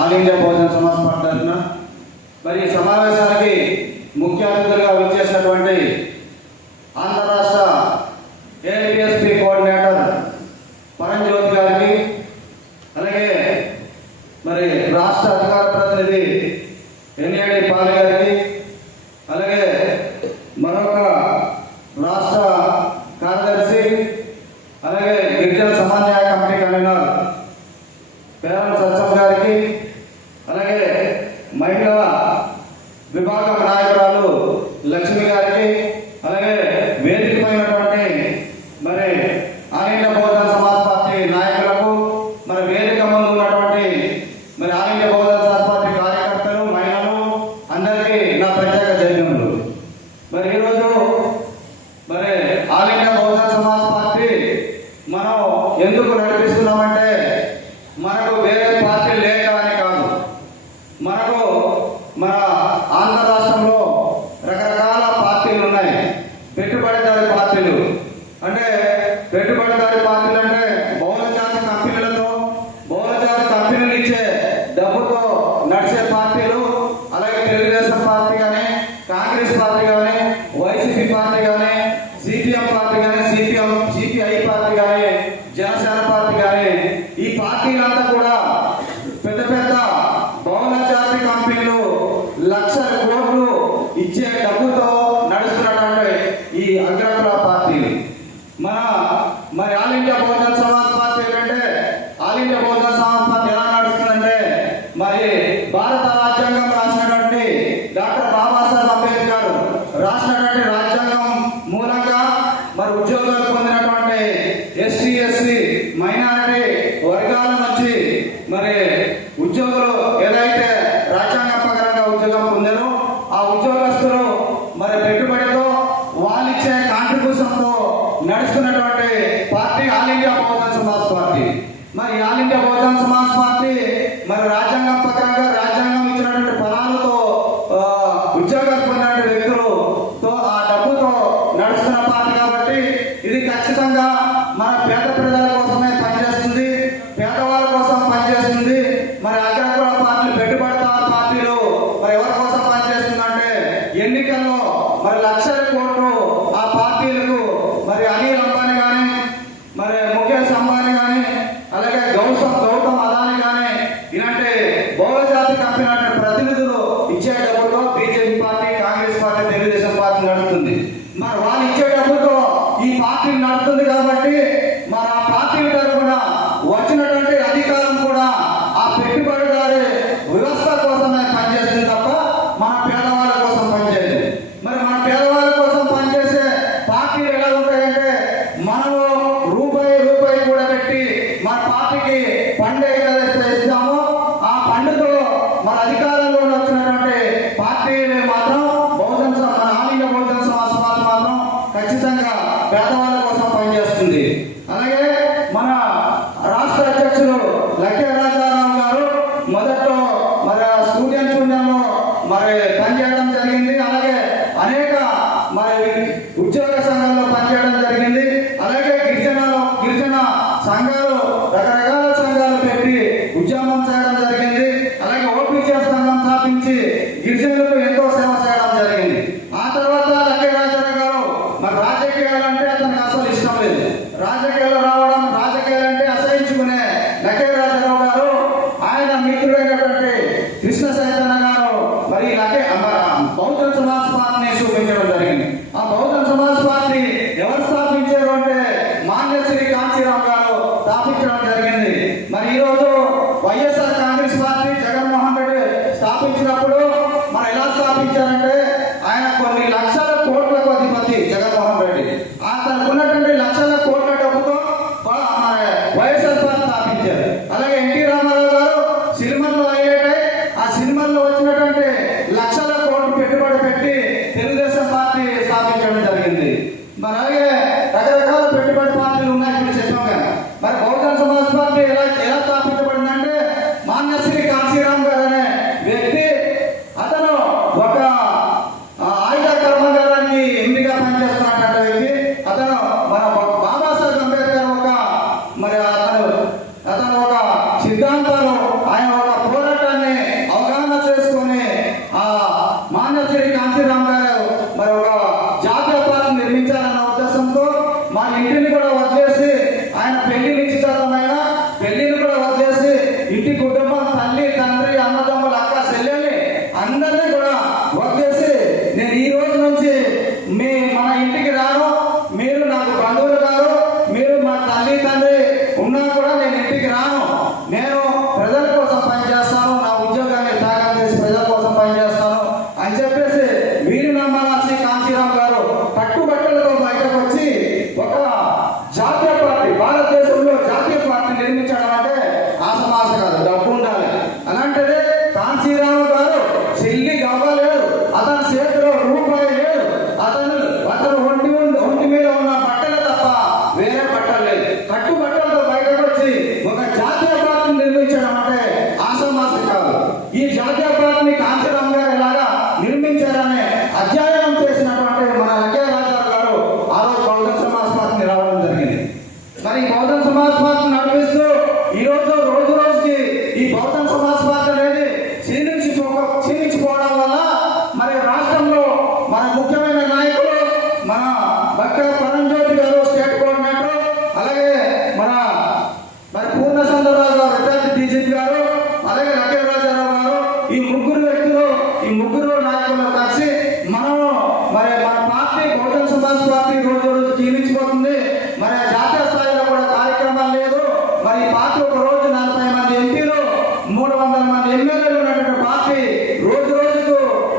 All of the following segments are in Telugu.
All India Bahujan Samaj party తరఫున మరి ఈ సమావేశానికి ముఖ్య అతిథులుగా విచ్చేసినటువంటి ఆంధ్ర రాష్ట్ర ఏఐపిఎస్పి కోఆర్డినేటర్ పరంజ్యోతి గారికి, అలాగే మరి రాష్ట్ర అధికార ప్రతినిధి ఎన్ఏడి పాల్ గారికి, అలాగే మరొక రాష్ట్ర కార్యదర్శి, అలాగే గిరిజన సమన్వయ కమిటీ కన్వీనర్ పేరం సత్యం గారికి, అలాగే మహిళా విభాగం నాయకురాలు లక్ష్మి గారికి, అలాగే వేదికమైనటువంటి మరి all India Bahujan Samaj party నాయకులకు, మరి వేదిక ముందు ఉన్నటువంటి మరి all India Bahujan Samaj party కార్యకర్తలు, మహిళలు అందరికీ నా ప్రత్యేక జైలు. మరి ఈరోజు మరి all India Bahujan Samaj party మనం ఎందుకు నడిపిస్తున్నామంటే మనకు వేరే పార్టీ లేక అని కాదు. మనకు మన ఆంధ్ర రాష్ట్రంలో రకరకాల పార్టీలు ఉన్నాయి. పెట్టుబడిదారి పార్టీలు అంటే పెట్టుబడిదారి పార్టీలు అంటే బహుళ జాతి కంపెనీలతో బహుళ జాతి కంపెనీలు ఇచ్చే డబ్బుతో నడిచే పార్టీలు. అలాగే తెలుగుదేశం పార్టీ కానీ, కాంగ్రెస్ పార్టీ కానీ, వైసీపీ పార్టీ కానీ, సిపిఎం పార్టీ కానీ, సిపిఐ పార్టీ కానీ, జనసేన పార్టీ కానీ, ఈ పార్టీలంతా కూడా పెద్ద పెద్ద బహుళ జాతి కంపెనీలు లక్షల కోట్లు ఇచ్చే డబ్బుతో నడుస్తున్నటువంటి ఈ అగ్రకుల పార్టీలు. మరి all India Bahujan Samaj party ఏంటంటే, all India Bahujan Samaj party ఎలా నడుస్తుందంటే, మరి భారత రాజ్యాంగం రాసినటువంటి డాక్టర్ బాబాసాహెబ్ అంబేద్కర్ రాసినటువంటి రాజ్యాంగం మూలంగా మరి ఉద్యోగాలు పొందినటువంటి ఎస్సీ, ఎస్సీ, మైనారిటీ వర్గాల నుంచి మరి ఉద్యోగులు ఏదైతే రాజ్యాంగ ప్రకారంగా ఉద్యోగం పొందారో ఆ ఉద్యోగస్తులు మరి పెట్టుబడితో వాళ్ళు ఇచ్చే కాంట్రిబ్యూషన్తో నడుస్తున్నటువంటి party all India Bahujan Samaj party. మరి all India Bahujan Samaj party మరి రాజ్యాంగం ప్రకారంగా రాజ్యాంగం ఇచ్చినటువంటి ఫలాలతో ఉద్యోగాలు పొందినటువంటి వ్యక్తులతో ఆ డబ్బుతో నడుస్తున్న పార్టీ కాబట్టి ఇది ఖచ్చితంగా మన పేద ప్రజల కోసమే పనిచేస్తుంది, పేదవాళ్ళ కోసం పనిచేస్తుంది. మరి అగ్రకుల పార్టీలు, పెట్టుబడిదారు పార్టీలు మరి ఎవరి కోసం పనిచేస్తుందంటే ఎన్నికల్లో మరి లక్షల కోట్లు ఆ పార్టీలకు మరి అనిల్ అంబానీ కానీ, మరి ముఖేష్ అంబానీ కానీ, అలాగే గౌతమ్ అదానీ కానీ ఇలాంటి బహుళ జాతి కంపెనీ ప్రతినిధులు ఇచ్చే డబ్బుతో BJP party, Congress party, Telugu Desam party నడుస్తుంది. మరి వాళ్ళు ఇచ్చే డబ్బుతో ఈ పార్టీ నడుస్తుంది కాబట్టి మరి ఆ పార్టీ తరఫున వచ్చినటువంటి అధికారం కూడా ఆ పెట్టుబడిదారి వ్యవస్థ కోసమే పనిచేస్తుంది తప్ప మన పేదవాళ్ళ కోసం పనిచేయదు. మరి మన పేదవాళ్ళ కోసం పనిచేసే పార్టీలు ఎలా ఉంటాయంటే, మనము రూపాయి కూడా పెట్టి మన పార్టీకి ఫండ్ ఏదైతే ఇస్తామో ఆ ఫండ్తో మన అధికారంలో వచ్చినటువంటి పార్టీలు మాత్రం మన all India Bahujan Samaj party మాత్రం ఖచ్చితంగా పేదవాళ్ళ కోసం పనిచేస్తుంది. అలాగే మన రాష్ట్ర అధ్యక్షులు లక్కే రాజారావు గారు మొదట్లో మరి స్టూడెంట్స్ యూనియన్లో మరి పనిచేయడం జరిగింది. అలాగే అనేక మరి ఉద్యోగ సంఘాల్లో పనిచేయడం జరిగింది. అలాగే గిరిజన సంఘాలు, రకరకాల సంఘాలు పెట్టి ఉద్యమం చేయడం జరిగింది. అలాగే ఓపీసీ సంఘం స్థాపించి గిరిజనులకు ఎంతో సేవ చేయడం జరిగింది. ఆ తర్వాత లక్కే రాజారావు గారు మరి రాజకీయాలు అంటే అతనికి అసలు ఇష్టం లేదు. రాజకీయాలు రావడం, రాజకీయాలంటే అసహించుకునే లక్కే రాజారావు గారు ఆయన మిత్రుడైనటువంటి కృష్ణ చైతన్య గారు మరి బహుజన సమాజ్ పార్టీని చూపించడం జరిగింది. ఆ బహుజన సమాజ్ పార్టీ ఎవరు స్థాపించారు అంటే మాన్యశ్రీ కాంచీరావు గారు స్థాపించడం జరిగింది. మరి ఈరోజు వైఎస్ఆర్ కాంగ్రెస్ పార్టీ జగన్మోహన్ రెడ్డి స్థాపించినప్పుడు మరి ఎలా స్థాపించారంటే, ఆయన కొన్ని లక్షల కోట్లకు అధిపతి జగన్మోహన్ రెడ్డి. అతనికి ఉన్నటువంటి లక్షల కోట్ల డబ్బుతో వైఎస్ఆర్ పార్టీ స్థాపించారు. అలాగే ఎన్టీ రామారావు గారు సినిమాల్లో అయ్యేటై ఆ సినిమాల్లో వచ్చినటువంటి లక్షల కోట్లు పెట్టుబడి పెట్టి తెలుగుదేశం పార్టీ స్థాపించడం జరిగింది. మరి అందరినీ కూడా వచ్చేసి నేను ఈ రోజు నుంచి మన ఇంటికి రాను, మీరు నాకు బంధువులు గారు, మీరు మా తల్లి తండ్రి ఉన్నా కూడా నేను ఇంటికి రాను, నేను ప్రజల కోసం పనిచేస్తాను, నా ఉద్యోగాన్ని త్యాగం చేసి ప్రజల కోసం పనిచేస్తాను అని చెప్పేసి వీరి నమ్మరాసి కాంశీరామ్ గారు కట్టుబట్టలతో బయటకు వచ్చి ఒక జాతీయ పార్టీ, భారతదేశంలో జాతీయ పార్టీ నిర్మించడం అంటే ఆసమాస కాదు, డబ్బు ఉండాలి. అలాంటిది కాంశీరామ్ గారు చెల్లి గవ్వలేదు, అతని చేతిలో రూపాయి లేదు, అతను ఒంటి మీద ఉన్న బట్టలు తప్ప వేరే బట్టలు లేదు. కట్టుబట్టలతో బయటకు వచ్చి ఒక జాతీయ పార్టీని నిర్మించడం అంటే ఆసమాస కాదు. ఈ జాతీయ పార్టీని కాంశీరామ్ గారు ఎలాగా నిర్మించారనే అధ్యయనం చేసినటువంటి మన వెంకయ్య రాజారావు గారు ఆ రోజు బహుజన సమాజ్ పార్టీని రావడం జరిగింది. మరి బహుజన సమాజ్ పార్టీని నడిపిస్తూ ఈ రోజు రోజుకి ఈ బహుజన సమాజ్ పార్టీ అనేది క్షీణించిపోవడం వల్ల మరి రాష్ట్రంలో మన ముఖ్యమైన నాయకులు మన బక్కా పరంజ్యోతి గారు స్టేట్ కోఆర్డినేటర్, అలాగే మరి పూర్ణ చంద్రరావు గారు రిటైర్డ్ డీజీపీ గారు, అలాగే వెంకయ్య రాజారావు గారు, ఈ ముగ్గురు నాయకులు కలిసి మరి మన పార్టీ బహుజన సమాజ్ పార్టీ రోజు క్షీణించిపోతుంది. మరి జాతీయ స్థాయిలో కూడా కార్యక్రమాలు లేదు. మరి ఈ పార్టీ ఒక రోజు 40 మంది ఎంపీలు, 300 మంది ఎమ్మెల్యేలు ఉన్నటువంటి పార్టీ రోజుకు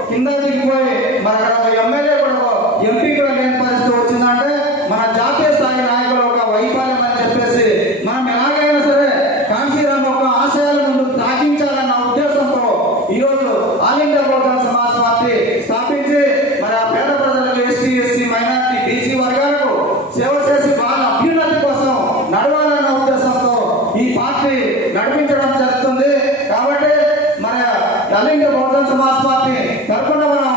కింద దిగిపోయి మరి అక్కడ ఒక ఎమ్మెల్యే కూడా ఎంపీ కూడా లేని పరిస్థితి వచ్చిందంటే మన జాతీయ స్థాయి నాయకులు ఒక వైఫల్యం అని చెప్పేసి మనం ఎలాగైనా సరే కాంశీరామ్ ఒక ఆశయాల ముందు సాగించాలన్న ఉద్దేశంతో ఈరోజు all India Bahujan Samaj party స్థాపించి మరి ఆ పేద ప్రజలకు ఎస్సీ మైనారిటీ బీసీ వర్గాలకు సేవ చేసి వాళ్ళ అభ్యున్నతి కోసం నడవాలన్న ఉద్దేశంతో ఈ పార్టీ నడిపించడం జరుగుతుంది. కాబట్టి మరి all India Bahujan Samaj party తరఫున మనం